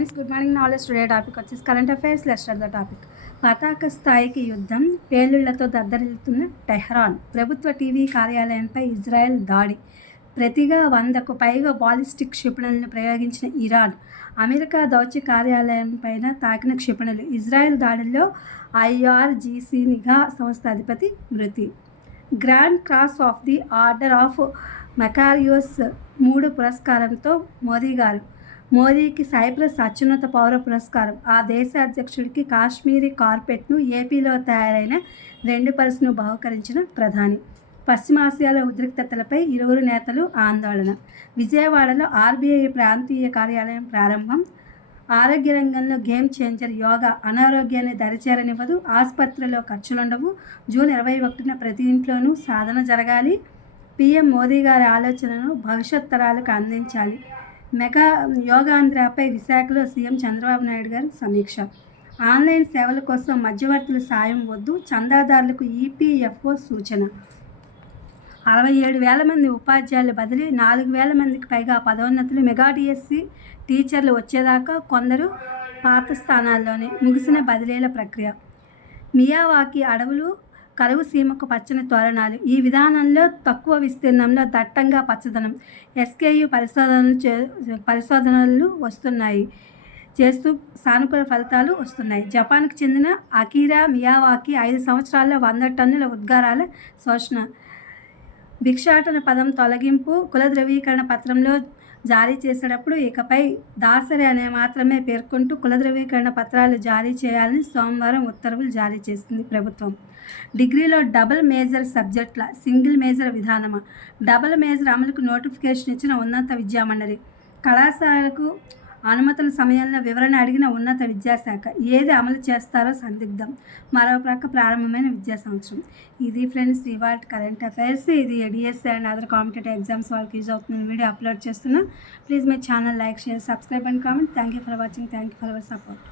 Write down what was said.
Friends good morning. Knowledge today topic వచ్చేసి current affairs. Let's start the topic. పతాక స్థాయికి యుద్ధం, పేలుళ్లతో దద్దరిల్లుతున్న టెహ్రాన్. ప్రభుత్వ టీవీ కార్యాలయంపై ఇజ్రాయెల్ దాడి. ప్రతిగా 100కు పైగా బాలిస్టిక్ క్షిపణులను ప్రయోగించిన ఇరాన్. అమెరికా దౌత్య కార్యాలయంపైన తాకిన క్షిపణులు. ఇజ్రాయెల్ దాడుల్లో ఐఆర్జీసీ నిఘా సంస్థ అధిపతి మృతి. Grand cross of the order of Makarios 3 పురస్కారంతో మోదీకి సైప్రస్ అత్యున్నత పౌర పురస్కారం. ఆ దేశ అధ్యక్షుడికి కాశ్మీరీ కార్పెట్ను, ఏపీలో తయారైన 2 పర్స్ను బహుకరించిన ప్రధాని. పశ్చిమాసియాలో ఉద్రిక్తతలపై ఇరువురు నేతలు ఆందోళన. విజయవాడలో ఆర్బీఐ ప్రాంతీయ కార్యాలయం ప్రారంభం. ఆరోగ్య రంగంలో గేమ్ చేంజర్ యోగా. అనారోగ్యాన్ని దరిచేరనివ్వదు, ఆసుపత్రిలో ఖర్చులుండవు. జూన్ 21న ప్రతి ఇంట్లోనూ సాధన జరగాలి. పీఎం మోదీ గారి ఆలోచనను భవిష్యత్ తరాలకు అందించాలి. మెగా యోగాంధ్రపై విశాఖలో సీఎం చంద్రబాబు నాయుడు గారు సమీక్ష. ఆన్లైన్ సేవల కోసం మధ్యవర్తుల సాయం వద్దు, చందాదారులకు ఈపీఎఫ్ఓ సూచన. 67,000 మంది ఉపాధ్యాయుల బదిలీ, 4,000 మందికి పైగా పదోన్నతులు. మెగా డిఎస్సి టీచర్లు వచ్చేదాకా కొందరు పాత స్థానాల్లోనే. ముగిసిన బదిలీల ప్రక్రియ. మియావాకీ అడవులు కరువు సీమకు పచ్చని తోరణాలు. ఈ విధానంలో తక్కువ విస్తీర్ణంలో దట్టంగా పచ్చదనం. ఎస్కేయు పరిశోధనలు చేస్తూ సానుకూల ఫలితాలు వస్తున్నాయి. జపాన్కు చెందిన అకిరా మియావాకీ 5 సంవత్సరాల్లో 100 టన్నుల ఉద్గారాల శోషణ. భిక్షాటన పదం తొలగింపు. కుల ధృవీకరణ పత్రంలో జారీ చేసేటప్పుడు ఇకపై దాసరి అనే మాత్రమే పేర్కొంటూ కుల ధృవీకరణ పత్రాలు జారీ చేయాలని సోమవారం ఉత్తర్వులు జారీ చేసింది ప్రభుత్వం. డిగ్రీలో డబుల్ మేజర్ సబ్జెక్టుల సింగిల్ మేజర్ విధానమా? డబుల్ మేజర్ అమలుకు నోటిఫికేషన్ ఇచ్చిన ఉన్నత విద్యామండలి. కళాశాలకు అనుమతుల సమయంలో వివరణ అడిగిన ఉన్నత విద్యాశాఖ. ఏది అమలు చేస్తారో సందిగ్ధం. మరో ప్రక్క ప్రారంభమైన విద్యా సంవత్సరం. ఇది ఫ్రెండ్స్ ఇవాళ కరెంట్ అఫైర్స్. ఇది DSC and other competitive exams వాళ్ళకి యూజ్ అవుతుందని వీడియో అప్లోడ్ చేస్తున్నా. Please my channel like, share, subscribe and comment. Thank you for watching. Thank you for our support.